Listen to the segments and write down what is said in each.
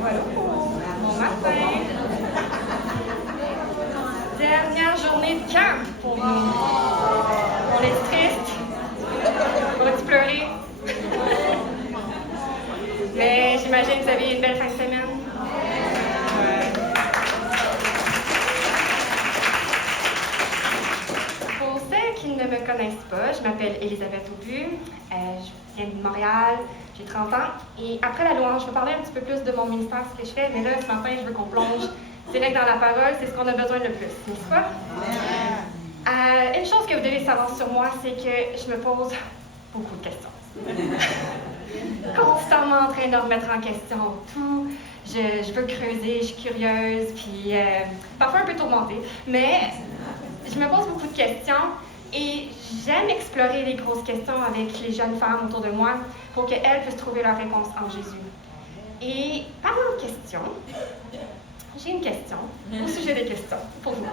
Voilà. Bon matin. Dernière journée de camp pour nous. On est triste. On va-tu pleurer? Mais j'imagine que vous avez eu une belle fin de semaine. Pour celles qui ne me connaissent pas, je m'appelle Elisabeth Aubu. Je viens de Montréal. J'ai 30 ans. Et après la louange, je vais parler un petit peu plus de mon ministère, ce que je fais. Mais là, ce matin, je veux qu'on plonge direct dans la parole. C'est ce qu'on a besoin le plus, n'est-ce pas? Une chose que vous devez savoir sur moi, c'est que je me pose beaucoup de questions. Constamment en train de remettre en question tout. Je veux creuser, je suis curieuse, puis parfois un peu tourmentée. Mais je me pose beaucoup de questions et j'aime explorer les grosses questions avec les jeunes femmes autour de moi pour qu'elles puissent trouver leur réponse en Jésus. Et parlant de questions, j'ai une question au sujet des questions pour vous.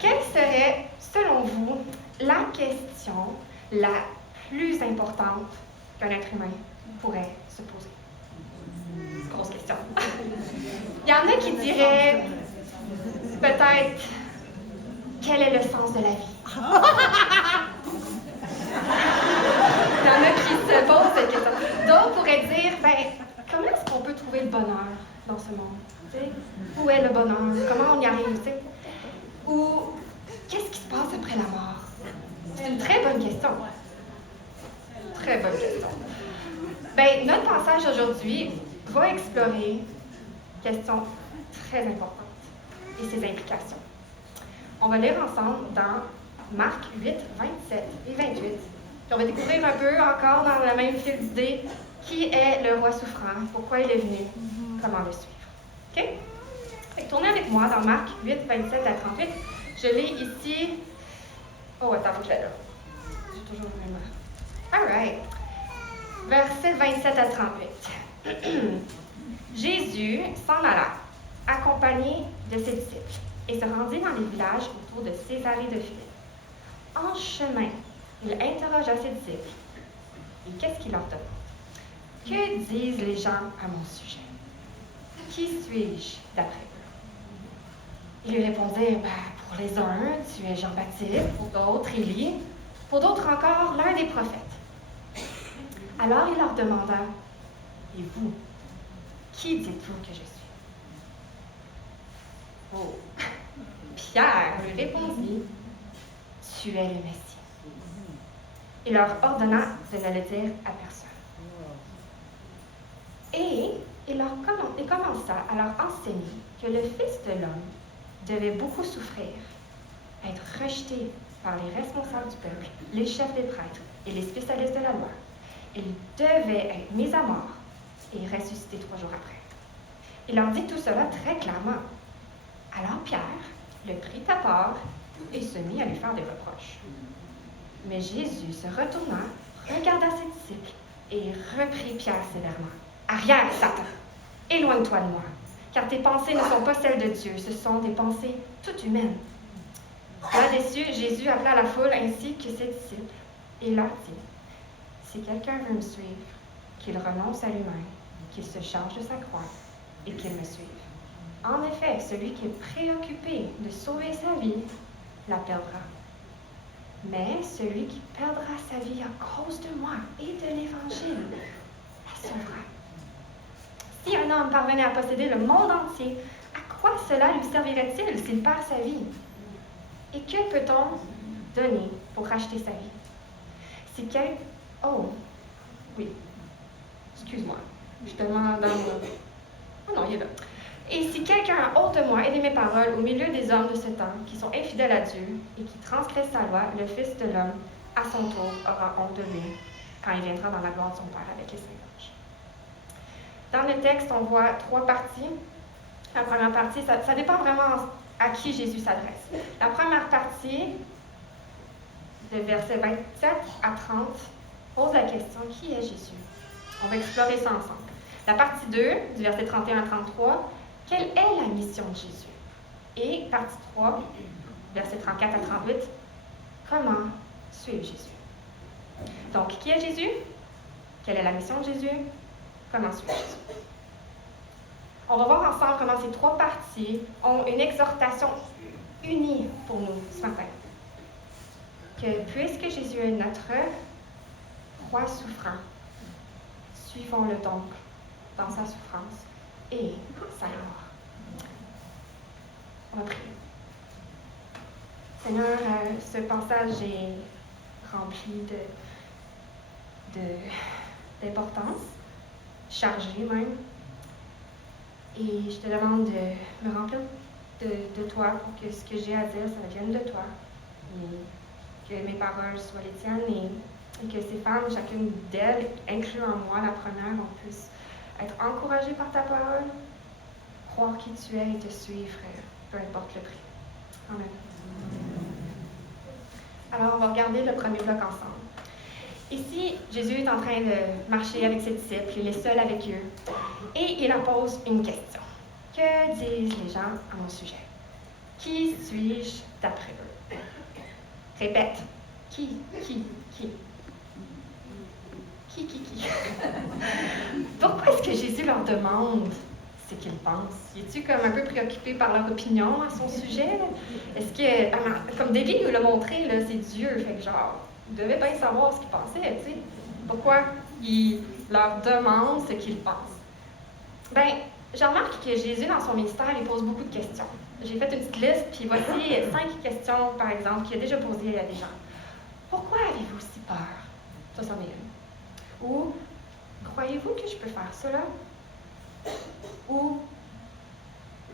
Quelle serait, selon vous, la question la plus importante qu'un être humain pourrait se poser? Grosse question. Il y en a qui diraient peut-être quel est le sens de la vie? Il y en a qui se posent cette question. D'autres pourraient dire, comment est-ce qu'on peut trouver le bonheur dans ce monde? T'sais? Où est le bonheur? Comment on y arrive? T'sais? Ou qu'est-ce qui se passe après la mort? C'est une très bonne question. Très bonne question. Notre passage aujourd'hui va explorer une question très importante et ses implications. On va lire ensemble dans Marc 8, 27 et 28. Puis on va découvrir un peu encore dans la même file d'idées qui est le roi souffrant, pourquoi il est venu, comment le suivre. OK? Fait que tournez avec moi dans Marc 8, 27 à 38. Je l'ai ici. Oh, attends, faut que je l'aie là. J'ai toujours le même. All right. Verset 27 à 38. Jésus s'en alla, accompagné de ses disciples, et se rendit dans les villages autour de Césarée de Philippe. En chemin, il interrogea ses disciples. Et qu'est-ce qu'il leur demande? Que disent les gens à mon sujet? Qui suis-je d'après eux? Ils lui répondirent, pour les uns, tu es Jean-Baptiste, pour d'autres, Élie, pour d'autres encore, l'un des prophètes. Alors il leur demanda, et vous, qui dites-vous que je suis? Oh! Pierre lui répondit, tu es le Messie. Il leur ordonna de ne le dire à personne. Et il commença à leur enseigner que le Fils de l'homme devait beaucoup souffrir, être rejeté par les responsables du peuple, les chefs des prêtres et les spécialistes de la loi. Il devait être mis à mort et ressusciter 3 jours après. Il leur dit tout cela très clairement. Alors Pierre le prit à part et se mit à lui faire des reproches. Mais Jésus se retourna, regarda ses disciples et reprit Pierre sévèrement. « Arrière, Satan! Éloigne-toi de moi, car tes pensées ne sont pas celles de Dieu, ce sont des pensées toutes humaines. » Là-dessus, Jésus appela la foule ainsi que ses disciples et leur dit, « Si quelqu'un veut me suivre, qu'il renonce à lui-même, qu'il se charge de sa croix et qu'il me suive. En effet, celui qui est préoccupé de sauver sa vie la perdra. Mais celui qui perdra sa vie à cause de moi et de l'Évangile la sauvera. Si un homme parvenait à posséder le monde entier, à quoi cela lui servirait-il s'il perd sa vie? Et que peut-on donner pour racheter sa vie? Si quel... Oh, oui. Excuse-moi. Je suis tellement dans mon... Oh non, il est là. Et si quelqu'un a honte de moi et de mes paroles au milieu des hommes de ce temps, qui sont infidèles à Dieu et qui transgressent sa loi, le Fils de l'homme, à son tour, aura honte de lui, quand il viendra dans la gloire de son Père avec les saints anges. Dans le texte, on voit 3 parties. La première partie, ça dépend vraiment à qui Jésus s'adresse. La première partie, de versets 27 à 30, pose la question, qui est Jésus? On va explorer ça ensemble. La partie 2, du verset 31 à 33, quelle est la mission de Jésus? Et partie 3, versets 34 à 38, comment suivre Jésus? Donc, qui est Jésus? Quelle est la mission de Jésus? Comment suivre Jésus? On va voir ensemble comment ces 3 parties ont une exhortation unie pour nous ce matin. Que puisque Jésus est notre roi souffrant, suivons-le donc dans sa souffrance et sa gloire. On va prier. Seigneur, ce passage est rempli d'importance, chargé même. Et je te demande de me remplir de toi pour que ce que j'ai à dire, ça vienne de toi. Et que mes paroles soient les tiennes et que ces femmes, chacune d'elles, incluant moi, la première, on puisse être encouragées par ta parole, croire qui tu es et te suivre, peu importe le prix. Amen. Alors, on va regarder le premier bloc ensemble. Ici, Jésus est en train de marcher avec ses disciples, il est seul avec eux, et il leur pose une question. Que disent les gens à mon sujet? Qui suis-je d'après eux? Répète. Qui? Pourquoi est-ce que Jésus leur demande ce qu'ils pensent? Es-tu comme un peu préoccupé par leur opinion à son sujet? Est-ce que, comme David nous l'a montré, là, c'est Dieu, fait que genre, il devait bien savoir ce qu'il pensait, tu sais. Pourquoi il leur demande ce qu'ils pensent? Ben, je remarque que Jésus, dans son ministère, il pose beaucoup de questions. J'ai fait une petite liste, puis voici 5 questions, par exemple, qu'il a déjà posées à des gens. Pourquoi avez-vous si peur? Ça, c'en est une. Ou, croyez-vous que je peux faire cela? Ou,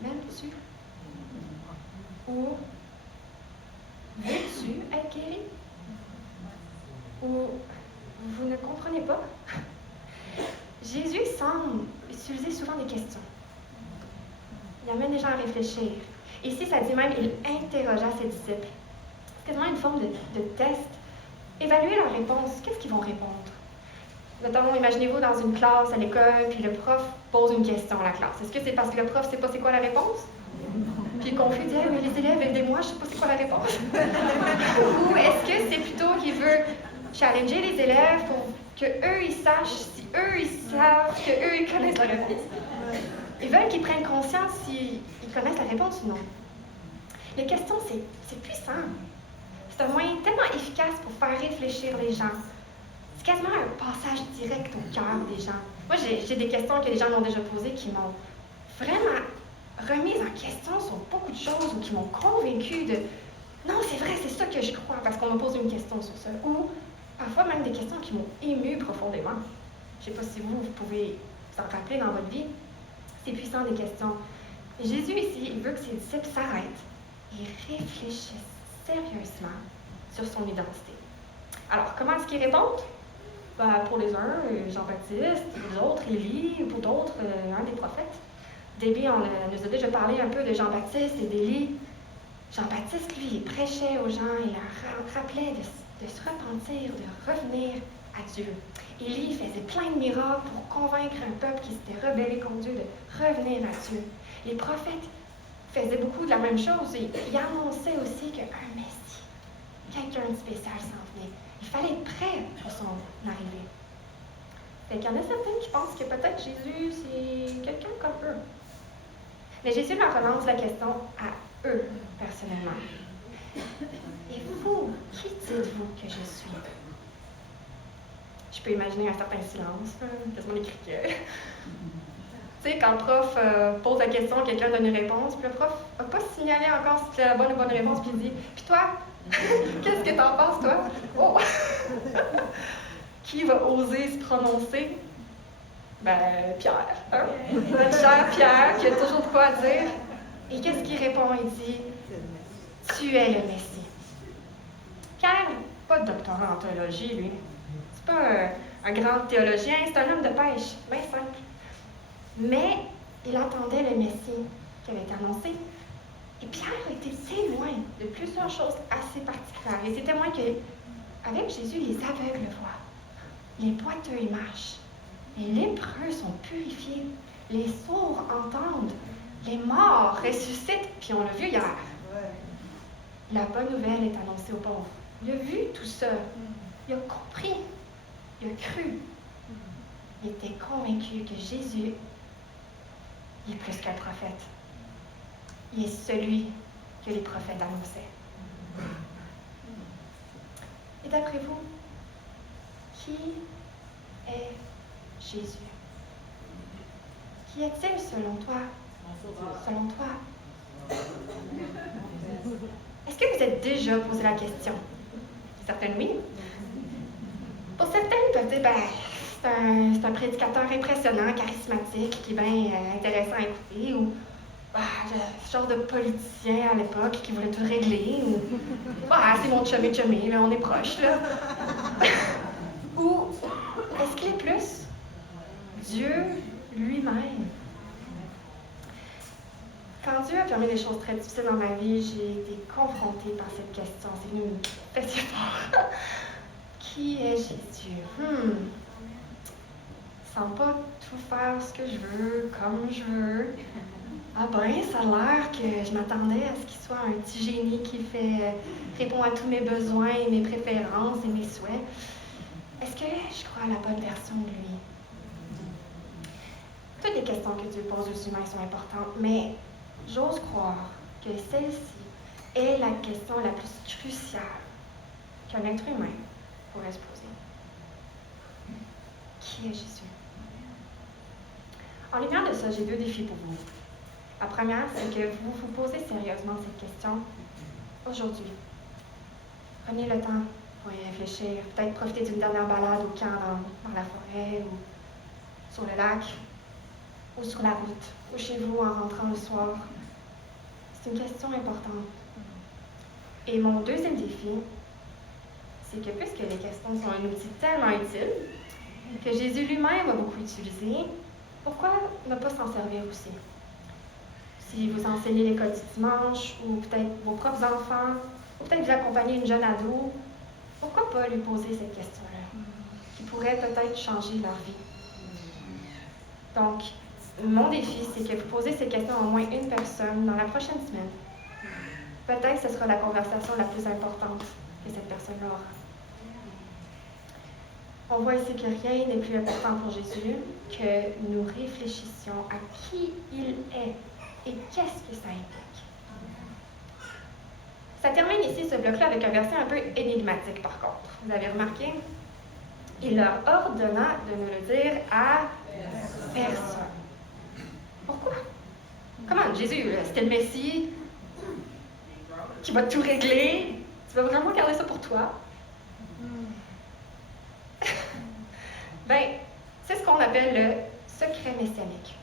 m'aimes-tu? Ou, veux-tu être guéri? Ou, vous ne comprenez pas? Jésus semble utiliser souvent des questions. Il amène les gens à réfléchir. Ici, ça dit même, il interrogea ses disciples. C'est quasiment une forme de test. Évaluer leur réponse. Qu'est-ce qu'ils vont répondre? Notamment, imaginez-vous dans une classe à l'école, puis le prof pose une question à la classe. Est-ce que c'est parce que le prof ne sait pas c'est quoi la réponse? Puis il confus, dit, mais les élèves, aidez-moi, je ne sais pas c'est quoi la réponse. Ou est-ce que c'est plutôt qu'il veut challenger les élèves pour qu'eux, ils sachent si eux, ils savent, qu'eux, ils connaissent la réponse? Ils veulent qu'ils prennent conscience s'ils connaissent la réponse ou non. Les questions, c'est puissant. C'est un moyen tellement efficace pour faire réfléchir les gens. C'est quasiment un passage direct au cœur des gens. Moi, j'ai des questions que les gens m'ont déjà posées qui m'ont vraiment remise en question sur beaucoup de choses ou qui m'ont convaincue de « Non, c'est vrai, c'est ça que je crois » parce qu'on me pose une question sur ça. Ou parfois même des questions qui m'ont émue profondément. Je ne sais pas si vous pouvez vous en rappeler dans votre vie. C'est puissant des questions. Et Jésus ici, il veut que ses disciples s'arrêtent et réfléchissent sérieusement sur son identité. Alors, comment est-ce qu'ils répondent? Pour les uns, Jean-Baptiste, pour les autres, Élie, ou pour d'autres, un des prophètes. Début, on nous a déjà parlé un peu de Jean-Baptiste et d'Élie. Jean-Baptiste, lui, il prêchait aux gens, il leur rappelait de se repentir, de revenir à Dieu. Élie faisait plein de miracles pour convaincre un peuple qui s'était rebellé contre Dieu de revenir à Dieu. Les prophètes faisaient beaucoup de la même chose et ils annonçaient aussi qu'un Messie, quelqu'un de spécial s'en venait. Il fallait être prêt pour son arrivée. Fait qu'il y en a certains qui pensent que peut-être Jésus, c'est quelqu'un comme eux. Mais Jésus leur relance la question à eux, personnellement. Et vous, qui dites-vous que je suis? Je peux imaginer un certain silence, quasiment des criquets. Tu sais, quand le prof pose la question, quelqu'un donne une réponse, puis le prof n'a pas signalé encore si c'était la bonne ou bonne réponse, puis il dit « Puis toi, qu'est-ce que t'en penses, toi? » Oh! Qui va oser se prononcer? Ben, Pierre. Hein? Notre cher Pierre, qui a toujours de quoi dire. Et qu'est-ce qu'il répond? Il dit « Tu es le Messie. » Pierre n'a pas de doctorat en théologie, lui. C'est pas un grand théologien, c'est un homme de pêche, bien simple. Mais il attendait le Messie qui avait été annoncé. Et Pierre était témoin de plusieurs choses assez particulières. Il était témoin qu'avec Jésus, les aveugles voient, les boiteux y marchent, les lépreux sont purifiés, les sourds entendent, les morts ressuscitent, puis on l'a vu hier. La bonne nouvelle est annoncée aux pauvres. Il a vu tout ça. Il a compris. Il a cru. Il était convaincu que Jésus il est plus qu'un prophète. Il est celui que les prophètes annonçaient. Et d'après vous, qui est Jésus? Qui est-il selon toi? Selon toi? Est-ce que vous êtes déjà posé la question? Certaines oui. Pour certains, ils peuvent dire, c'est un prédicateur impressionnant, charismatique, qui est bien intéressant à écouter, ou ce genre de politicien à l'époque qui voulait tout régler, ou c'est mon chumé, là, on est proche, là. Ou est-ce qu'il est plus Dieu lui-même? Quand Dieu a permis des choses très difficiles dans ma vie, j'ai été confrontée par cette question. C'est venu me péter fort. Qui est Jésus? Je sens pas tout faire ce que je veux, comme je veux. Ça a l'air que je m'attendais à ce qu'il soit un petit génie qui répond à tous mes besoins, mes préférences et mes souhaits. Est-ce que je crois à la bonne version de lui? Toutes les questions que Dieu pose aux humains sont importantes, mais j'ose croire que celle-ci est la question la plus cruciale qu'un être humain pourrait se poser. Qui est Jésus? En lumière de ça, j'ai 2 défis pour vous. La première, c'est que vous vous posez sérieusement cette question aujourd'hui. Prenez le temps pour y réfléchir. Peut-être profiter d'une dernière balade au camp dans la forêt ou sur le lac ou sur la route ou chez vous en rentrant le soir. C'est une question importante. Et mon deuxième défi, c'est que puisque les questions sont un outil tellement utile, que Jésus lui-même a beaucoup utilisé, pourquoi ne pas s'en servir aussi? Si vous enseignez l'école du dimanche, ou peut-être vos propres enfants, ou peut-être vous accompagnez une jeune ado, pourquoi pas lui poser cette question-là, qui pourrait peut-être changer leur vie? Donc, mon défi, c'est que vous posez ces questions à au moins une personne dans la prochaine semaine. Peut-être que ce sera la conversation la plus importante que cette personne-là aura. On voit ici que rien n'est plus important pour Jésus que nous réfléchissions à qui il est et qu'est-ce que ça implique. Ça termine ici ce bloc-là avec un verset un peu énigmatique par contre. Vous avez remarqué? Il leur ordonna de ne le dire à personne. Pourquoi? Comment? Jésus, c'était le Messie qui va tout régler. Tu vas vraiment garder ça pour toi? C'est ce qu'on appelle le secret messianique.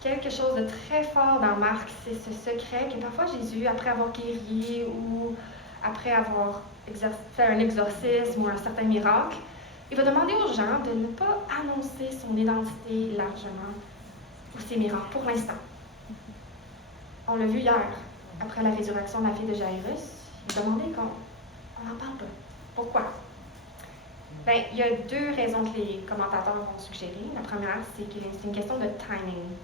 Quelque chose de très fort dans Marc, c'est ce secret que parfois Jésus, après avoir guéri ou après avoir fait un exorcisme ou un certain miracle, il va demander aux gens de ne pas annoncer son identité largement ou ses miracles pour l'instant. On l'a vu hier, après la résurrection de la fille de Jairus, il a demandé qu'on n'en parle pas. Pourquoi? Il y a 2 raisons que les commentateurs vont suggérer. La première, c'est que c'est une question de timing.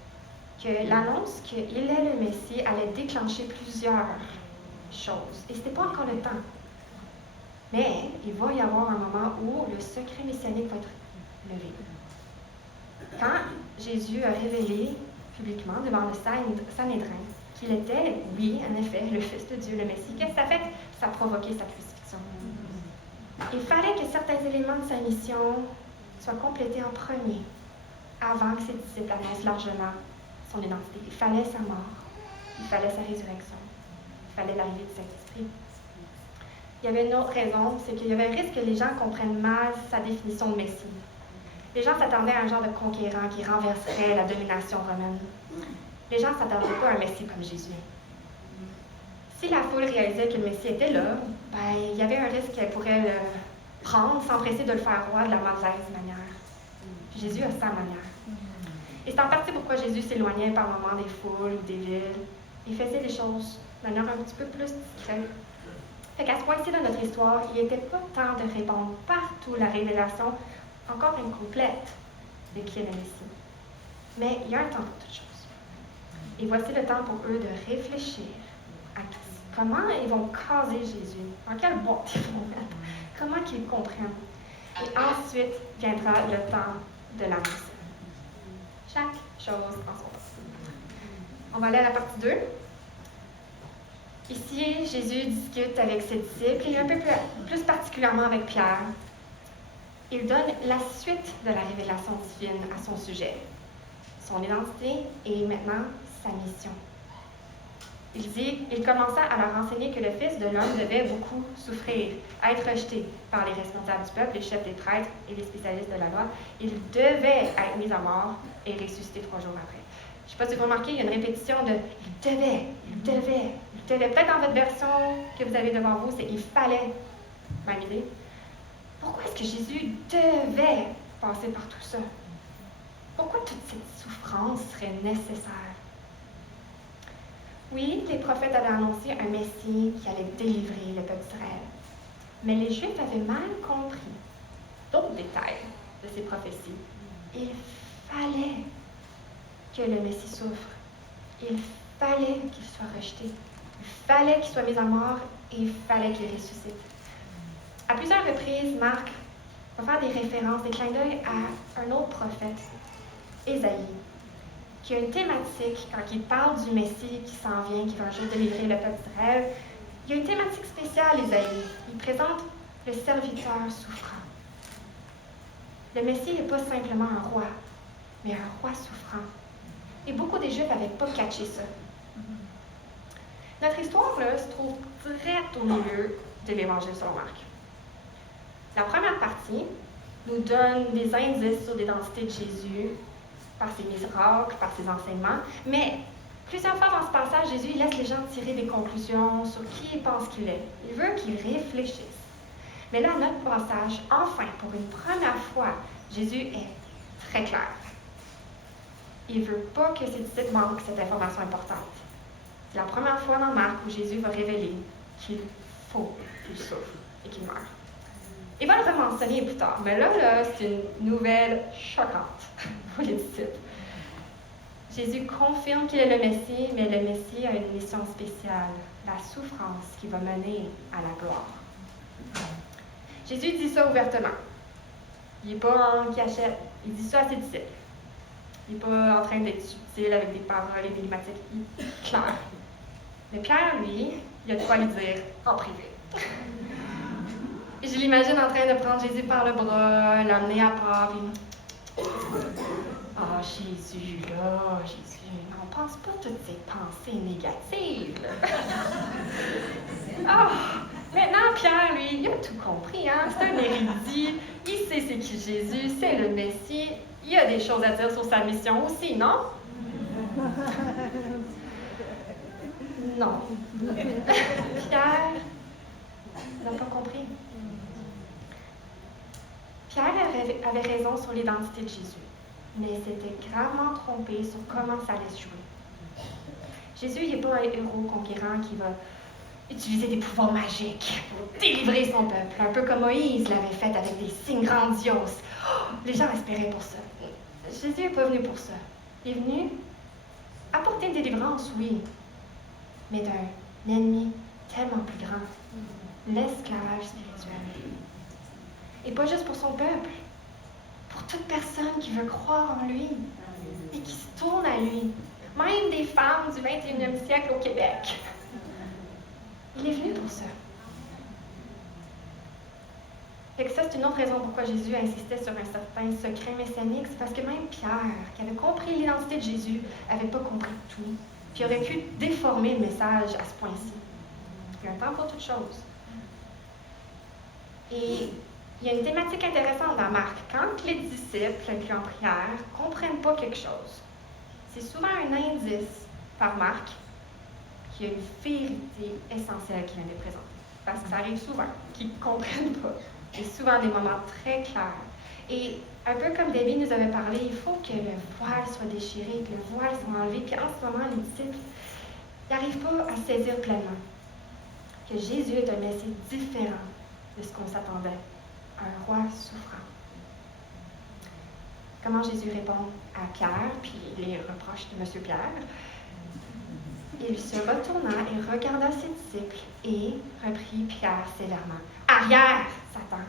Que l'annonce qu'il est le Messie allait déclencher plusieurs choses. Et ce n'était pas encore le temps. Mais il va y avoir un moment où le secret messianique va être levé. Quand Jésus a révélé publiquement devant le Sanhédrin qu'il était, oui, en effet, le Fils de Dieu, le Messie, qu'est-ce que ça a fait? Ça a provoqué sa crucifixion. Il fallait que certains éléments de sa mission soient complétés en premier, avant que ses disciples annoncent largement son identité. Il fallait sa mort, il fallait sa résurrection, il fallait l'arrivée du Saint-Esprit. Il y avait une autre raison, c'est qu'il y avait un risque que les gens comprennent mal sa définition de Messie. Les gens s'attendaient à un genre de conquérant qui renverserait la domination romaine. Les gens ne s'attendaient pas à un Messie comme Jésus. Si la foule réalisait que le Messie était là, il y avait un risque qu'elle pourrait le prendre, s'empresser de le faire roi de la mauvaise manière. Puis Jésus a sa manière. Et c'est en partie pourquoi Jésus s'éloignait par moments des foules ou des villes. Il faisait les choses de manière un petit peu plus discrète. Fait qu'à ce point-ci de notre histoire, il n'était pas temps de répondre partout la révélation encore incomplète de qui est le Messie. Mais il y a un temps pour toutes choses. Et voici le temps pour eux de réfléchir à comment ils vont caser Jésus, dans quelle boîte ils vont mettre, comment qu'ils comprennent. Et ensuite viendra le temps de l'annoncer. Chaque chose en son temps. On va aller à la partie 2. Ici, Jésus discute avec ses disciples et un peu plus particulièrement avec Pierre. Il donne la suite de la révélation divine à son sujet, son identité et maintenant sa mission. Il commença à leur enseigner que le Fils de l'homme devait beaucoup souffrir, être rejeté par les responsables du peuple, les chefs des prêtres et les spécialistes de la loi. Il devait être mis à mort et ressusciter 3 jours après. Je ne sais pas si vous remarquez, il y a une répétition de « il devait ». Peut-être dans votre version que vous avez devant vous, c'est « il fallait ». Même idée. Pourquoi est-ce que Jésus devait passer par tout ça? Pourquoi toute cette souffrance serait nécessaire? Oui, les prophètes avaient annoncé un Messie qui allait délivrer le peuple d'Israël. Mais les Juifs avaient mal compris d'autres détails de ces prophéties. Il fallait que le Messie souffre. Il fallait qu'il soit rejeté. Il fallait qu'il soit mis à mort et il fallait qu'il ressuscite. À plusieurs reprises, Marc va faire des références, des clins d'œil à un autre prophète, Ésaïe, qui a une thématique, quand il parle du Messie qui s'en vient, qui va un jour délivrer le peuple d'Israël, il y a une thématique spéciale, Ésaïe. Il présente le serviteur souffrant. Le Messie n'est pas simplement un roi, mais un roi souffrant. Et beaucoup des Juifs n'avaient pas catché ça. Notre histoire, là, se trouve direct au milieu de l'Évangile selon Marc. La première partie nous donne des indices sur l'identité de Jésus par ses miracles, par ses enseignements, mais plusieurs fois dans ce passage, Jésus laisse les gens tirer des conclusions sur qui il pense qu'il est. Il veut qu'ils réfléchissent. Mais là, notre passage, enfin, pour une première fois, Jésus est très clair. Il ne veut pas que ses disciples manquent cette information importante. C'est la première fois dans Marc où Jésus va révéler qu'il faut qu'il souffre et qu'il meure. Il va le rementionner plus tard, mais là, c'est une nouvelle choquante pour les disciples. Jésus confirme qu'il est le Messie, mais le Messie a une mission spéciale, la souffrance qui va mener à la gloire. Jésus dit ça ouvertement. Il n'est pas en cachette, il dit ça à ses disciples. Il n'est pas en train d'être subtil avec des paroles énigmatiques claires. Mais Pierre, lui, il a de quoi lui dire en privé. Et je l'imagine en train de prendre Jésus par le bras, l'emmener à part, puis ah, Jésus, on ne pense pas toutes ces pensées négatives. Ah, maintenant, Pierre, lui, il a tout compris, hein? C'est un érudit, il sait c'est qui Jésus, c'est le Messie, il a des choses à dire sur sa mission aussi, non? Non. Pierre n'a pas compris. Pierre avait raison sur l'identité de Jésus, mais s'était gravement trompé sur comment ça allait se jouer. Jésus n'est pas un héros conquérant qui va utiliser des pouvoirs magiques pour délivrer son peuple, un peu comme Moïse l'avait fait avec des signes grandioses. Oh, les gens espéraient pour ça. Jésus n'est pas venu pour ça. Il est venu apporter une délivrance, oui, mais d'un ennemi tellement plus grand, l'esclavage spirituel. Et pas juste pour son peuple, pour toute personne qui veut croire en lui et qui se tourne à lui, même des femmes du 21e siècle au Québec. Il est venu pour ça. Et ça, c'est une autre raison pourquoi Jésus insistait sur un certain secret messianique, c'est parce que même Pierre, qui avait compris l'identité de Jésus, n'avait pas compris tout, puis aurait pu déformer le message à ce point-ci. Il y a un temps pour toute chose. Et il y a une thématique intéressante dans Marc. Quand les disciples, incluant Pierre, ne comprennent pas quelque chose, c'est souvent un indice par Marc qu'il y a une vérité essentielle qui vient d'être présentée. Parce que ça arrive souvent qu'ils ne comprennent pas. Et souvent des moments très clairs. Et un peu comme David nous avait parlé, il faut que le voile soit déchiré, que le voile soit enlevé. Puis en ce moment, les disciples n'arrivent pas à saisir pleinement que Jésus est un Messie différent de ce qu'on s'attendait. Un roi souffrant. Comment Jésus répond à Pierre, puis les reproches de M. Pierre? Il se retourna et regarda ses disciples et reprit Pierre sévèrement. « Arrière, Satan!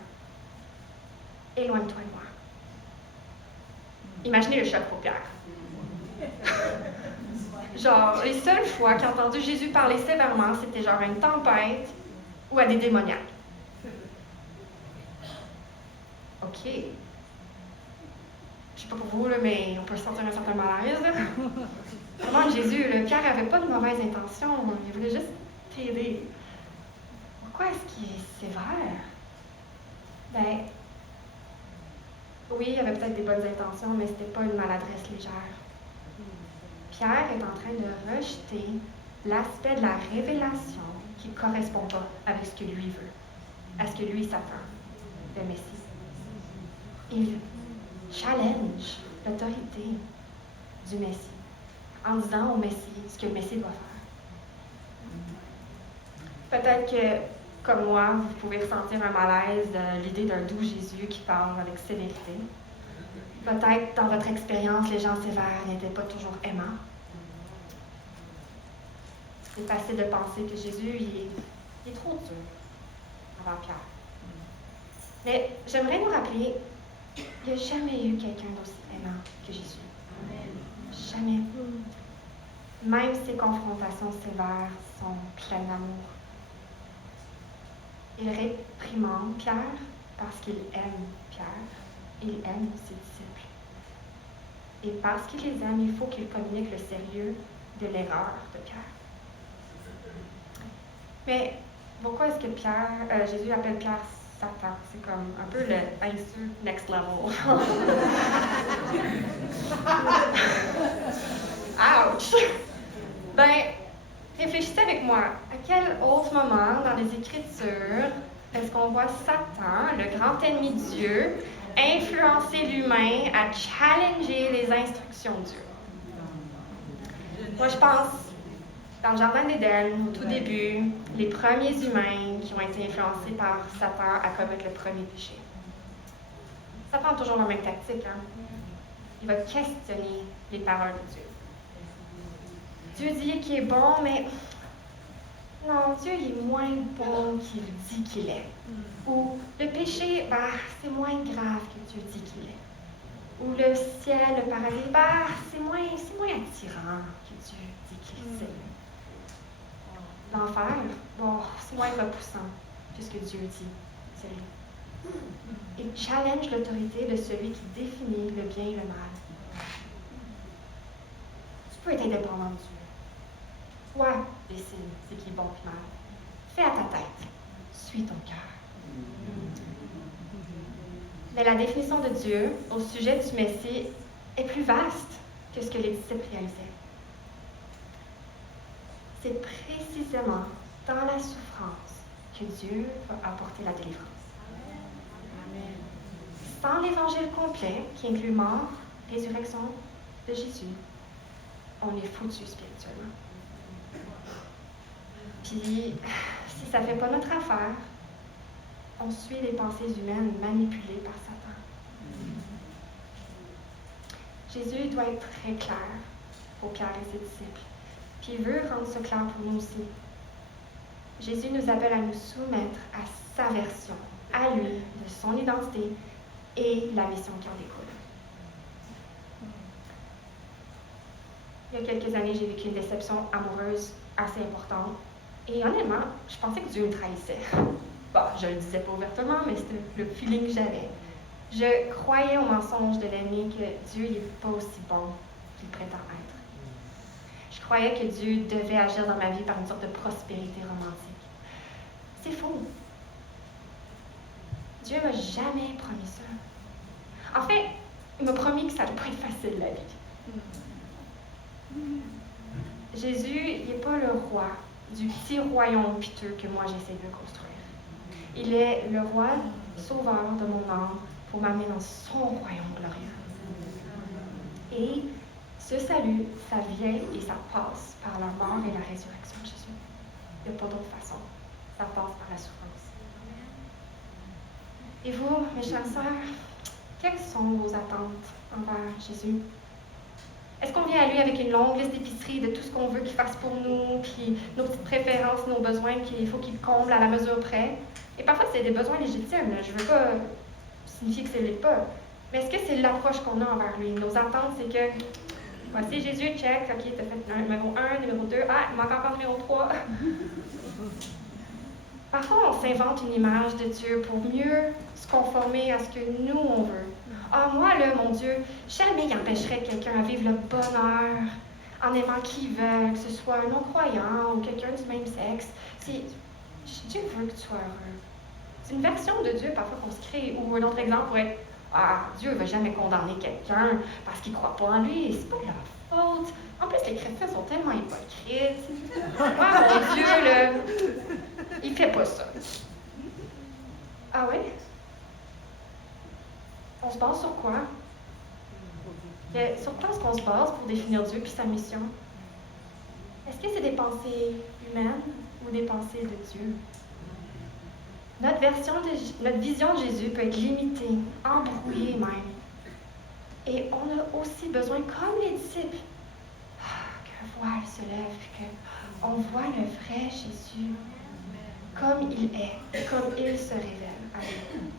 Éloigne-toi de moi. » Imaginez le choc pour Pierre. Genre, les seules fois qu'il a entendu Jésus parler sévèrement, c'était genre à une tempête ou à des démoniaques. OK. Je sais pas pour vous, là, mais on peut sentir un certain malaise. Là. Vraiment, Jésus, là, Pierre n'avait pas de mauvaise intention. Il voulait juste t'aider. Pourquoi est-ce qu'il est sévère? Ben, oui, il avait peut-être des bonnes intentions, mais c'était pas une maladresse légère. Pierre est en train de rejeter l'aspect de la révélation qui ne correspond pas avec ce que lui veut, à ce que lui s'attend, le Messie. Il challenge l'autorité du Messie en disant au Messie ce que le Messie doit faire. Peut-être que, comme moi, vous pouvez ressentir un malaise de l'idée d'un doux Jésus qui parle avec sévérité. Peut-être, dans votre expérience, les gens sévères n'étaient pas toujours aimants. C'est facile de penser que Jésus, il est trop dur envers Pierre. Mais j'aimerais nous rappeler, il n'y a jamais eu quelqu'un d'aussi aimant que Jésus. Jamais. Même ses confrontations sévères sont pleines d'amour. Il réprimande Pierre parce qu'il aime Pierre. Il aime ses disciples. Et parce qu'il les aime, il faut qu'il communique le sérieux de l'erreur de Pierre. Mais pourquoi est-ce que Jésus appelle Pierre Satan? C'est comme un peu le insulte next level. Ouch! Ben, réfléchissez avec moi. À quel autre moment dans les Écritures est-ce qu'on voit Satan, le grand ennemi de Dieu, influencer l'humain à challenger les instructions de Dieu? Moi, je pense, dans le Jardin d'Éden, au tout début, les premiers humains qui ont été influencés par Satan à commettre le premier péché. Satan a toujours la même tactique, hein? Il va questionner les paroles de Dieu. Dieu dit qu'il est bon, mais non, Dieu il est moins bon qu'il dit qu'il est. Ou le péché, c'est moins grave que Dieu dit qu'il est. Ou le ciel, le paradis, c'est moins attirant que Dieu dit qu'il est. L'enfer, c'est moins repoussant que ce que Dieu dit. C'est lui. Il challenge l'autorité de celui qui définit le bien et le mal. Tu peux être indépendant de Dieu. Toi, décide ce qui est bon et mal. Fais à ta tête. Suis ton cœur. Mais la définition de Dieu au sujet du Messie est plus vaste que ce que les disciples réalisaient. C'est précisément dans la souffrance que Dieu va apporter la délivrance. Amen. Sans l'évangile complet, qui inclut mort, résurrection de Jésus, on est foutu spirituellement. Puis, si ça ne fait pas notre affaire, on suit les pensées humaines manipulées par Satan. Jésus doit être très clair pour Pierre et ses disciples. Puis il veut rendre ça clair pour nous aussi. Jésus nous appelle à nous soumettre à sa version, à lui, de son identité et la mission qui en découle. Il y a quelques années, j'ai vécu une déception amoureuse assez importante. Et honnêtement, je pensais que Dieu me trahissait. Je le disais pas ouvertement, mais c'était le feeling que j'avais. Je croyais au mensonge de l'ennemi que Dieu n'est pas aussi bon qu'il prétend être. Je croyais que Dieu devait agir dans ma vie par une sorte de prospérité romantique. C'est faux. Dieu m'a jamais promis ça. En fait, il m'a promis que ça allait pas être facile la vie. Jésus, il n'est pas le roi du petit royaume piteux que moi j'essaie de construire. Il est le roi sauveur de mon âme pour m'amener dans son royaume glorieux. Et ce salut, ça vient et ça passe par la mort et la résurrection de Jésus. Il n'y a pas d'autre façon. Ça passe par la souffrance. Et vous, mes chères sœurs, quelles sont vos attentes envers Jésus? Est-ce qu'on vient à lui avec une longue liste d'épicerie de tout ce qu'on veut qu'il fasse pour nous, puis nos petites préférences, nos besoins qu'il faut qu'il comble à la mesure près? Et parfois, c'est des besoins légitimes. Je ne veux pas signifier que ce n'est pas. Mais est-ce que c'est l'approche qu'on a envers lui? Nos attentes, c'est que Voici Jésus, check, ok, t'as fait numéro 1, numéro 2, ah, il manque encore numéro 3. Parfois, on s'invente une image de Dieu pour mieux se conformer à ce que nous, on veut. Ah, moi, là, mon Dieu, jamais il empêcherait quelqu'un à vivre le bonheur en aimant qui il veut, que ce soit un non-croyant ou quelqu'un du même sexe. Dieu veut que tu sois heureux. C'est une version de Dieu parfois qu'on se crée. Ou un autre exemple pourrait être ah, Dieu ne va jamais condamner quelqu'un parce qu'il ne croit pas en lui. C'est pas de leur faute. En plus, les chrétiens sont tellement hypocrites. Ah, mon Dieu, là, il fait pas ça. Ah oui? On se base sur quoi? Sur quoi est-ce qu'on se base pour définir Dieu et sa mission? Est-ce que c'est des pensées humaines ou des pensées de Dieu? Notre vision de Jésus peut être limitée, embrouillée même. Et on a aussi besoin, comme les disciples, qu'un voile se lève et qu'on voit le vrai Jésus comme il est, comme il se révèle à nous.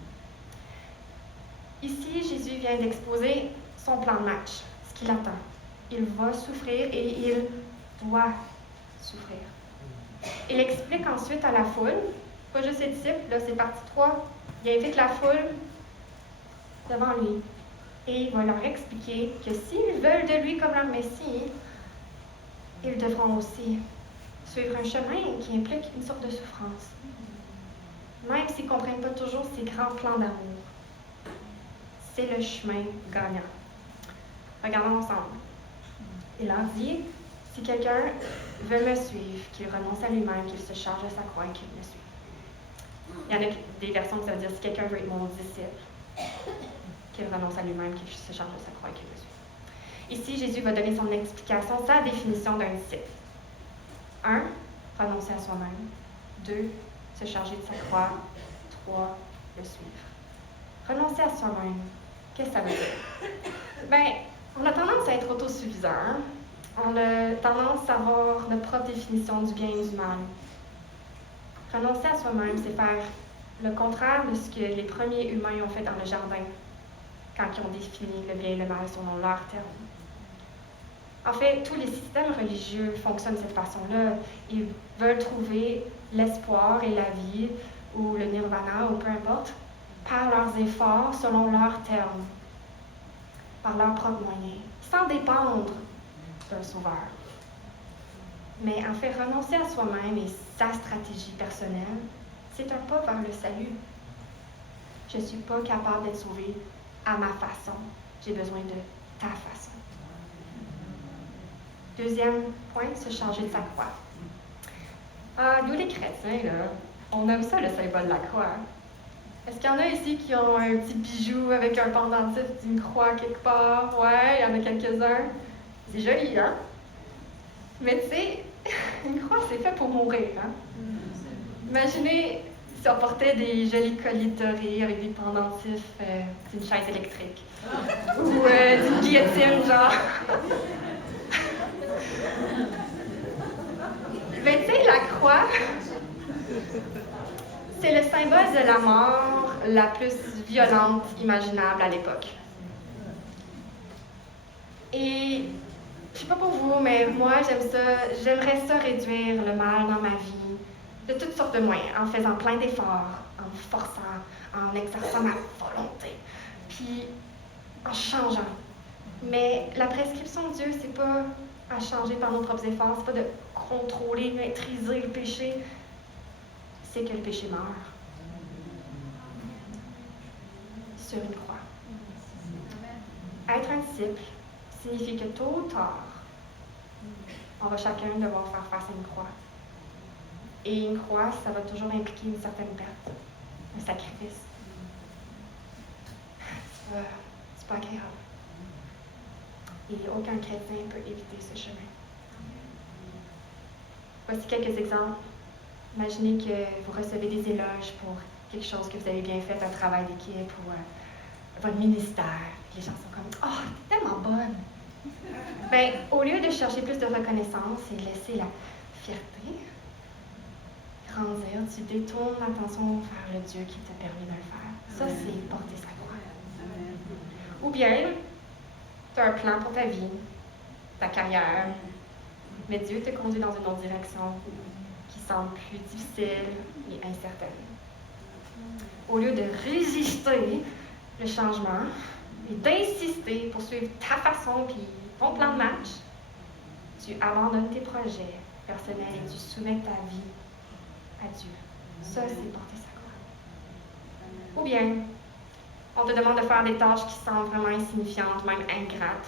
Ici, Jésus vient d'exposer son plan de match, ce qu'il attend. Il va souffrir et il doit souffrir. Il explique ensuite à la foule, pas juste ses disciples, là c'est partie 3, il invite la foule devant lui. Et il va leur expliquer que s'ils veulent de lui comme leur Messie, ils devront aussi suivre un chemin qui implique une sorte de souffrance. Même s'ils ne comprennent pas toujours ses grands plans d'amour. C'est le chemin gagnant. Regardons ensemble. Il leur dit, si quelqu'un veut me suivre, qu'il renonce à lui-même, qu'il se charge de sa croix et qu'il me suive. Il y en a des versions qui veulent dire, si quelqu'un veut être mon disciple, qu'il renonce à lui-même, qu'il se charge de sa croix et qu'il me suive. Ici, Jésus va donner son explication, sa définition d'un disciple. 1. Renoncer à soi-même. 2. Se charger de sa croix. 3. Le suivre. Renoncer à soi-même. Qu'est-ce que ça veut dire? Bien, on a tendance à être autosuffisant. Hein? On a tendance à avoir notre propre définition du bien et du mal. Renoncer à soi-même, c'est faire le contraire de ce que les premiers humains ont fait dans le jardin, quand ils ont défini le bien et le mal selon leur terme. En fait, tous les systèmes religieux fonctionnent de cette façon-là. Ils veulent trouver l'espoir et la vie, ou le nirvana, ou peu importe, par leurs efforts, selon leurs termes, par leurs propres moyens, sans dépendre d'un sauveur. Mais en fait, renoncer à soi-même et sa stratégie personnelle, c'est un pas vers le salut. Je ne suis pas capable d'être sauvé à ma façon. J'ai besoin de ta façon. Deuxième point, se charger de sa croix. Nous, les chrétiens, là, on aime ça, le symbole de la croix. Est-ce qu'il y en a ici qui ont un petit bijou avec un pendentif d'une croix quelque part? Ouais, il y en a quelques-uns. C'est joli, hein? Mais tu sais, une croix, c'est fait pour mourir, hein? Imaginez si on portait des jolis colliers dorés avec des pendentifs d'une chaise électrique. Ou d'une guillotine, genre. Ben, tu sais, la croix, c'est le symbole de la mort la plus violente imaginable à l'époque. Et, je sais pas pour vous, mais moi, j'aimerais ça réduire le mal dans ma vie, de toutes sortes de moyens, en faisant plein d'efforts, en me forçant, en exerçant ma volonté, puis en changeant. Mais la prescription de Dieu, c'est pas à changer par nos propres efforts, c'est pas de contrôler, maîtriser le péché, c'est que le péché meurt sur une croix. Être un disciple signifie que tôt ou tard, on va chacun devoir faire face à une croix. Et une croix, ça va toujours impliquer une certaine perte, un sacrifice. C'est pas agréable. Et aucun chrétien peut éviter ce chemin. Voici quelques exemples. Imaginez que vous recevez des éloges pour quelque chose que vous avez bien fait, un travail d'équipe ou votre ministère. Les gens sont comme « Oh, t'es tellement bonne! » Bien, au lieu de chercher plus de reconnaissance et laisser la fierté grandir, tu détournes l'attention vers le Dieu qui t'a permis de le faire. Ça, c'est porter sa croix. Ou bien, tu as un plan pour ta vie, ta carrière. Mais Dieu te conduit dans une autre direction qui semble plus difficile et incertaine. Au lieu de résister le changement et d'insister pour suivre ta façon et ton plan de match, tu abandonnes tes projets personnels et tu soumets ta vie à Dieu. Ça, c'est porter sa croix. Ou bien, on te demande de faire des tâches qui semblent vraiment insignifiantes, même ingrates,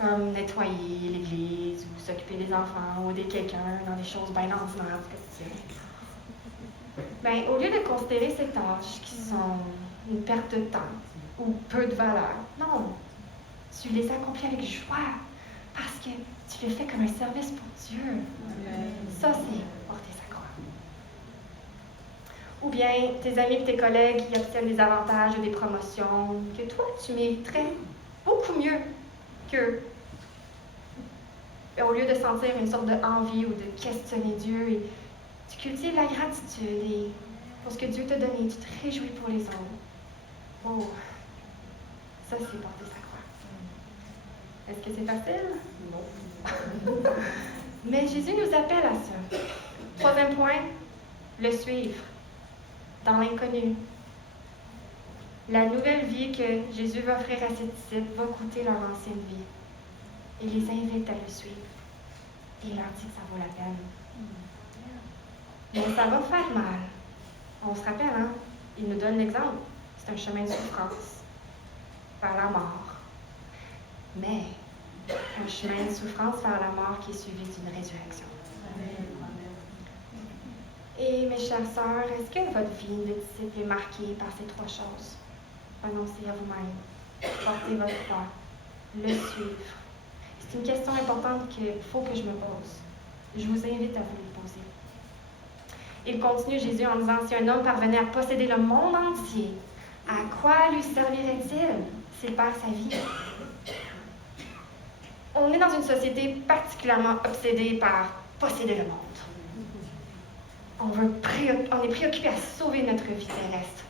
comme nettoyer l'église ou s'occuper des enfants ou aider quelqu'un dans des choses bien ordinaires du quotidien. Ben, au lieu de considérer ces tâches qui sont une perte de temps ou peu de valeur, non, tu les accomplis avec joie parce que tu le fais comme un service pour Dieu. Ça, c'est porter sa croix. Ou bien tes amis et tes collègues qui obtiennent des avantages ou des promotions que toi, tu mériterais beaucoup mieux qu'eux. Au lieu de sentir une sorte d'envie ou de questionner Dieu, et tu cultives la gratitude et pour ce que Dieu t'a donné, tu te réjouis pour les autres. Oh, ça c'est porter sa croix. Est-ce que c'est facile? Non. Mais Jésus nous appelle à ça. Troisième point, le suivre dans l'inconnu. La nouvelle vie que Jésus va offrir à ses disciples va coûter leur ancienne vie. Il les invite à le suivre. Et il leur dit que ça vaut la peine. Mais ça va faire mal. On se rappelle, hein? Il nous donne l'exemple. C'est un chemin de souffrance vers la mort. Mais un chemin de souffrance vers la mort qui est suivi d'une résurrection. Et mes chères sœurs, est-ce que votre vie de disciple est marquée par ces trois choses? Renoncez à vous-même, portez votre croix, le suivre. C'est une question importante qu'il faut que je me pose. Je vous invite à vous le poser. Il continue Jésus en disant, si un homme parvenait à posséder le monde entier, à quoi lui servirait-il s'il perd sa vie? On est dans une société particulièrement obsédée par posséder le monde. On est préoccupé à sauver notre vie terrestre.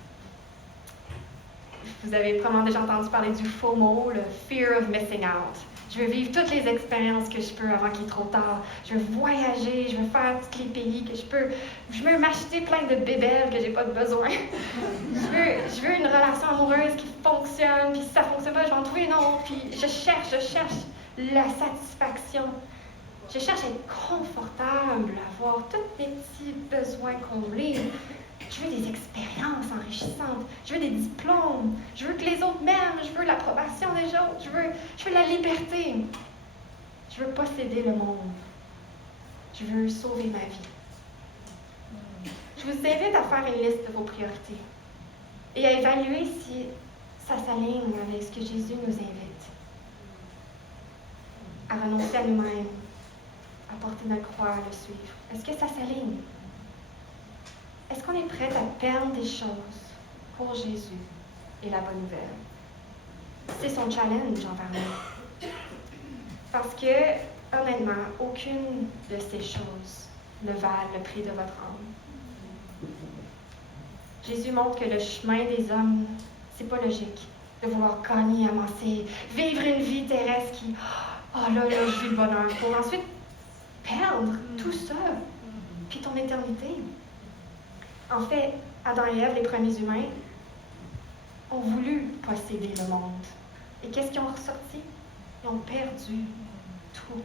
Vous avez probablement déjà entendu parler du FOMO, le Fear of Missing Out. Je veux vivre toutes les expériences que je peux avant qu'il soit trop tard. Je veux voyager, je veux faire tous les pays que je peux. Je veux m'acheter plein de bébelles que j'ai pas de besoin. je veux une relation amoureuse qui fonctionne, puis si ça fonctionne pas, je vais en trouver une autre. Puis je cherche la satisfaction. Je cherche à être confortable, à avoir tous mes petits besoins comblés. Je veux des expériences enrichissantes. Je veux des diplômes. Je veux que les autres m'aiment. Je veux l'approbation des autres. Je veux la liberté. Je veux posséder le monde. Je veux sauver ma vie. Je vous invite à faire une liste de vos priorités et à évaluer si ça s'aligne avec ce que Jésus nous invite. À renoncer à nous-mêmes, à porter notre croix, à le suivre. Est-ce que ça s'aligne? Est-ce qu'on est prêt à perdre des choses pour Jésus et la bonne nouvelle? C'est son challenge envers nous. Parce que, honnêtement, aucune de ces choses ne valent le prix de votre âme. Jésus montre que le chemin des hommes, c'est pas logique de vouloir gagner, amasser, vivre une vie terrestre qui, là, je vis le bonheur, pour ensuite perdre tout ça, puis ton éternité. En fait, Adam et Ève, les premiers humains, ont voulu posséder le monde. Et qu'est-ce qu'ils ont ressorti? Ils ont perdu tout.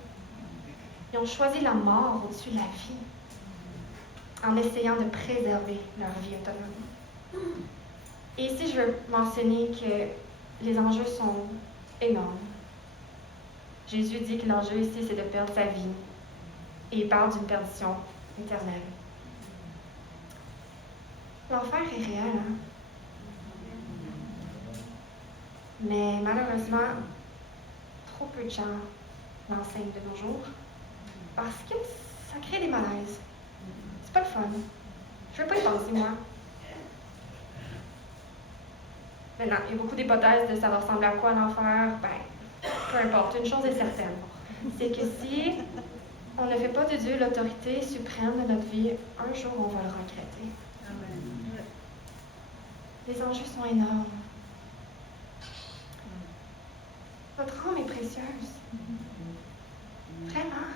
Ils ont choisi la mort au-dessus de la vie en essayant de préserver leur vie autonome. Et ici, je veux mentionner que les enjeux sont énormes. Jésus dit que l'enjeu ici, c'est de perdre sa vie. Et il parle d'une perdition éternelle. L'enfer est réel, hein? Mais malheureusement, trop peu de gens l'enseignent de nos jours parce que ça crée des malaises. C'est pas le fun. Je veux pas y penser, moi. Maintenant, il y a beaucoup d'hypothèses de ça va ressembler à quoi l'enfer. Peu importe. Une chose est certaine, c'est que si on ne fait pas de Dieu l'autorité suprême de notre vie, un jour on va le regretter. Les enjeux sont énormes. Votre âme est précieuse. Vraiment.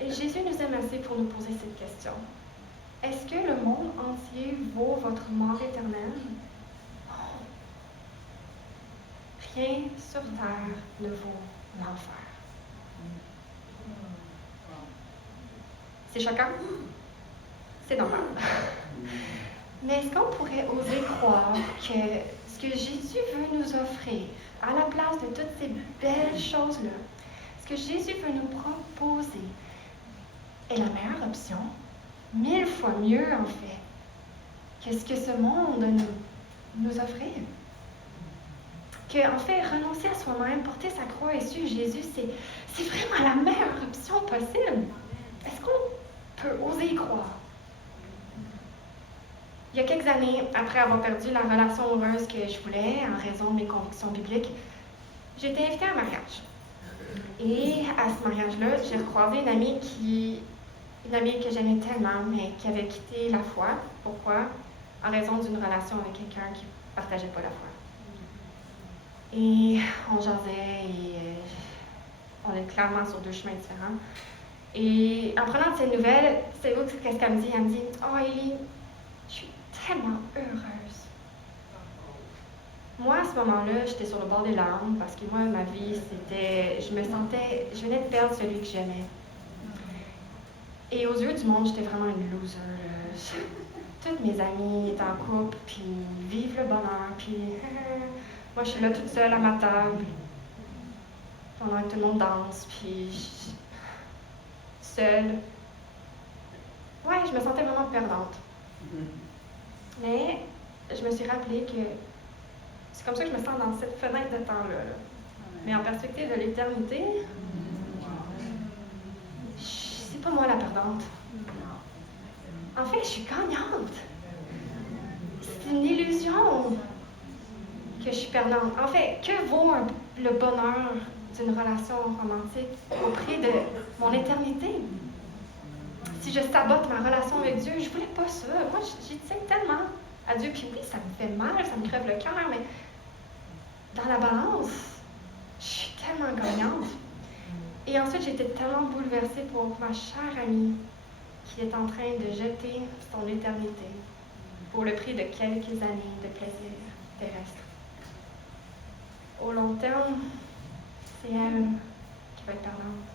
Et Jésus nous aime assez pour nous poser cette question. Est-ce que le monde entier vaut votre mort éternelle? Non. Rien sur terre ne vaut l'enfer. C'est choquant? C'est normal. Mais est-ce qu'on pourrait oser croire que ce que Jésus veut nous offrir, à la place de toutes ces belles choses-là, ce que Jésus veut nous proposer est la meilleure option, 1000 fois mieux en fait, que ce que ce monde nous offrait? Que, en fait, renoncer à soi-même, porter sa croix et suivre Jésus, c'est vraiment la meilleure option possible. Est-ce qu'on peut oser y croire? Il y a quelques années, après avoir perdu la relation heureuse que je voulais en raison de mes convictions bibliques, j'ai été invitée à un mariage. Et à ce mariage-là, j'ai recroisé une amie que j'aimais tellement, mais qui avait quitté la foi. Pourquoi? En raison d'une relation avec quelqu'un qui ne partageait pas la foi. Et on jasait et on est clairement sur deux chemins différents. Et en prenant de ces nouvelles, c'est vous qu'est-ce qu'elle me dit? Elle me dit « Oh, Élie, je suis tellement heureuse. » Moi, à ce moment-là, j'étais sur le bord des larmes parce que moi, ma vie, je venais de perdre celui que j'aimais. Et aux yeux du monde, j'étais vraiment une loser. Toutes mes amies étaient en couple, puis vivent le bonheur, puis moi, je suis là toute seule à ma table, pendant que tout le monde danse, puis seule. Ouais, je me sentais vraiment perdante. Mais je me suis rappelé que c'est comme ça que je me sens dans cette fenêtre de temps-là. Mais en perspective de l'éternité, c'est pas moi la perdante. En fait, je suis gagnante. C'est une illusion que je suis perdante. En fait, que vaut le bonheur d'une relation romantique au prix de mon éternité? Si je sabote ma relation avec Dieu, je voulais pas ça. Moi, j'y tiens tellement à Dieu. Puis oui, ça me fait mal, ça me crève le cœur, mais dans la balance, je suis tellement gagnante. Et ensuite, j'ai été tellement bouleversée pour ma chère amie qui est en train de jeter son éternité pour le prix de quelques années de plaisir terrestre. Au long terme, c'est elle qui va être perdante.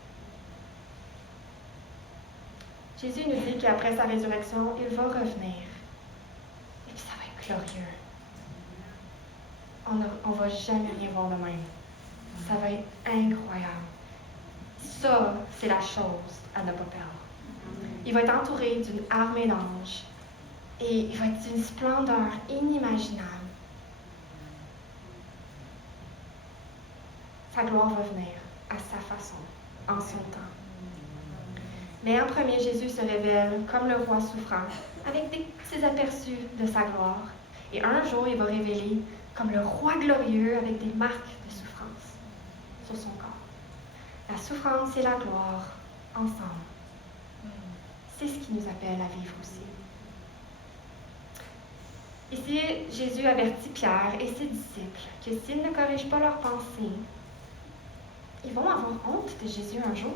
Jésus nous dit qu'après sa résurrection, il va revenir. Et puis ça va être glorieux. On ne va jamais rien voir de même. Ça va être incroyable. Ça, c'est la chose à ne pas perdre. Il va être entouré d'une armée d'anges et il va être d'une splendeur inimaginable. Sa gloire va venir à sa façon, en son temps. Mais en premier, Jésus se révèle comme le roi souffrant, avec des petits aperçus de sa gloire. Et un jour, il va révéler comme le roi glorieux avec des marques de souffrance sur son corps. La souffrance et la gloire ensemble. C'est ce qui nous appelle à vivre aussi. Ici, Jésus avertit Pierre et ses disciples que s'ils ne corrigent pas leurs pensées, ils vont avoir honte de Jésus un jour.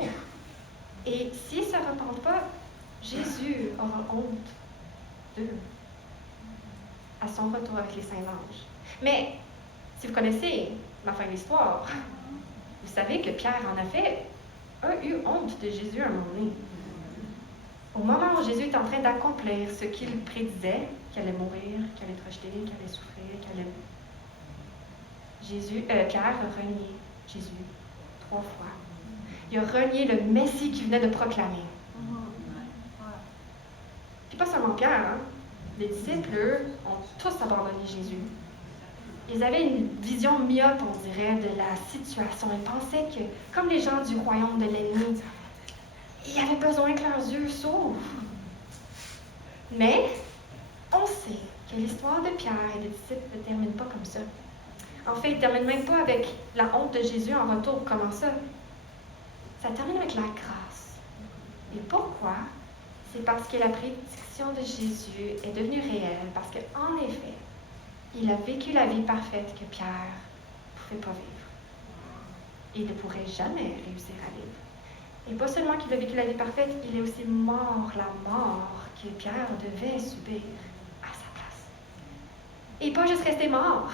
Et s'ils ne se repentent pas, Jésus aura honte d'eux à son retour avec les saints anges. Mais si vous connaissez la fin de l'histoire, vous savez que Pierre, en effet, a eu honte de Jésus à un moment donné. Au moment où Jésus est en train d'accomplir ce qu'il prédisait, qu'il allait mourir, qu'il allait être rejeté, qu'il allait souffrir, Pierre a renié Jésus 3 fois. Il a renié le Messie qu'il venait de proclamer. Puis pas seulement Pierre, hein? Les disciples, eux, ont tous abandonné Jésus. Ils avaient une vision myope, on dirait, de la situation. Ils pensaient que, comme les gens du royaume de l'ennemi, ils avaient besoin que leurs yeux s'ouvrent. Mais on sait que l'histoire de Pierre et des disciples ne termine pas comme ça. En fait, il ne termine même pas avec la honte de Jésus en retour. Comment ça? Ça termine avec la grâce. Et pourquoi? C'est parce que la prédiction de Jésus est devenue réelle, parce qu'en effet, il a vécu la vie parfaite que Pierre ne pouvait pas vivre. et il ne pourrait jamais réussir à vivre. Et pas seulement qu'il a vécu la vie parfaite, il est aussi mort la mort que Pierre devait subir à sa place. Et pas juste resté mort,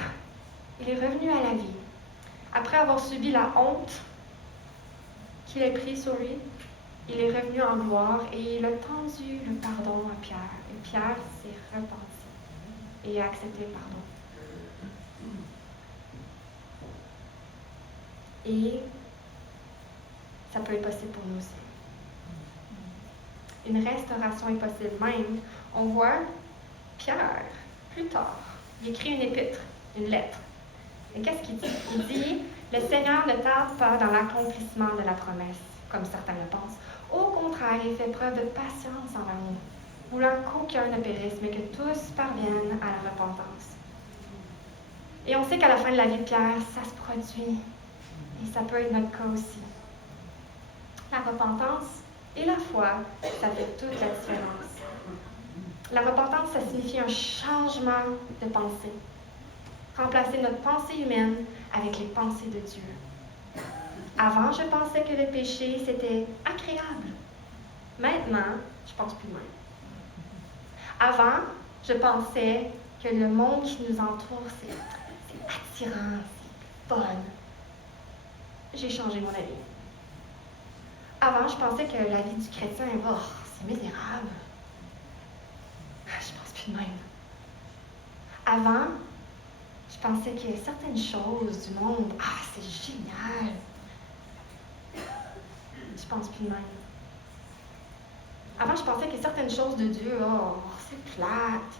il est revenu à la vie. Après avoir subi la honte qu'il a pris sur lui, il est revenu en gloire et il a tendu le pardon à Pierre. Et Pierre s'est repenti et a accepté le pardon. Et ça peut être possible pour nous aussi. Une restauration est possible. Même, on voit Pierre, plus tard, il écrit une épître, une lettre. Et qu'est-ce qu'il dit? Il dit, « Le Seigneur ne tarde pas dans l'accomplissement de la promesse, comme certains le pensent. Au contraire, il fait preuve de patience envers nous, voulant qu'aucun ne périsse, mais que tous parviennent à la repentance. » Et on sait qu'à la fin de la vie de Pierre, ça se produit. Et ça peut être notre cas aussi. La repentance et la foi, ça fait toute la différence. La repentance, ça signifie un changement de pensée. Remplacer notre pensée humaine avec les pensées de Dieu. Avant, je pensais que le péché, c'était agréable. Maintenant, je pense plus de même. Avant, je pensais que le monde qui nous entoure, c'est attirant, c'est fun. J'ai changé mon avis. Avant, je pensais que la vie du chrétien, c'est misérable. Je pense plus de même. Avant, je pensais que certaines choses du monde, c'est génial. Je pense plus de même. Avant, je pensais que certaines choses de Dieu, c'est plate.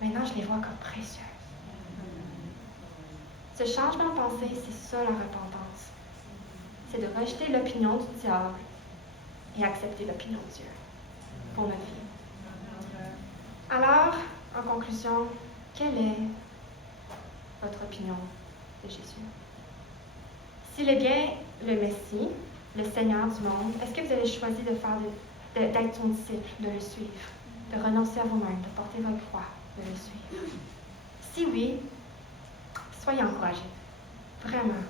Maintenant, je les vois comme précieuses. Ce changement de pensée, c'est ça la repentance. C'est de rejeter l'opinion du diable et accepter l'opinion de Dieu pour notre vie. Alors, en conclusion, quelle est votre opinion de Jésus? S'il est bien le Messie, le Seigneur du monde, est-ce que vous avez choisi d'être son disciple, de le suivre, de renoncer à vous-même, de porter votre croix, de le suivre? Si oui, soyez encouragés, vraiment.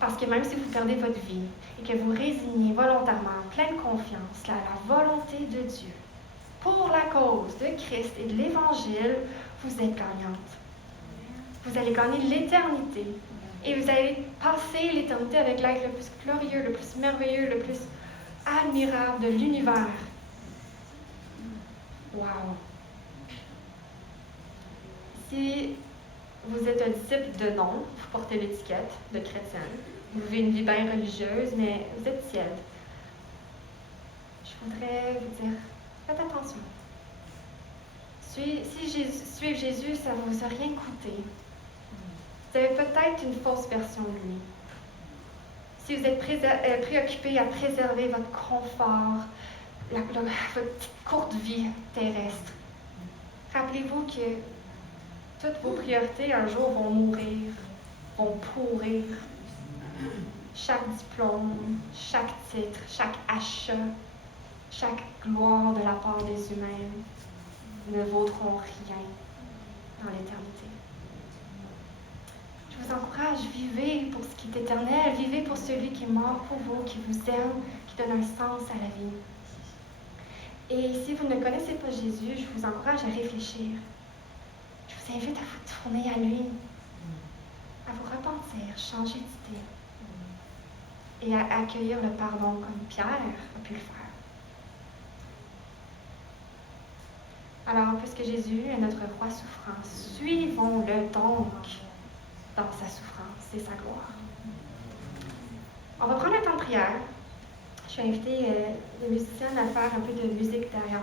Parce que même si vous perdez votre vie et que vous résignez volontairement, pleine confiance à la volonté de Dieu, pour la cause de Christ et de l'Évangile, vous êtes gagnante. Vous allez gagner l'éternité. Et vous allez passer l'éternité avec l'être le plus glorieux, le plus merveilleux, le plus admirable de l'univers. Wow! Si vous êtes un disciple de nom, vous portez l'étiquette de chrétienne. Vous vivez une vie bien religieuse, mais vous êtes tiède. Je voudrais vous dire, faites attention. Suivre Jésus, ça ne vous a rien coûté. Vous avez peut-être une fausse version de lui. Si vous êtes préoccupé à préserver votre confort, votre petite courte vie terrestre, rappelez-vous que toutes vos priorités un jour vont mourir, vont pourrir. Chaque diplôme, chaque titre, chaque achat, chaque gloire de la part des humains ne vaudront rien dans l'éternité. Je vous encourage, vivez pour ce qui est éternel, vivez pour celui qui est mort pour vous, qui vous aime, qui donne un sens à la vie. Et si vous ne connaissez pas Jésus, je vous encourage à réfléchir. Je vous invite à vous tourner à lui, à vous repentir, changer d'idée et à accueillir le pardon comme Pierre a pu le faire. Alors, puisque Jésus est notre roi souffrant, suivons-le donc dans sa souffrance et sa gloire. On va prendre un temps de prière. Je vais inviter les musiciens à faire un peu de musique derrière.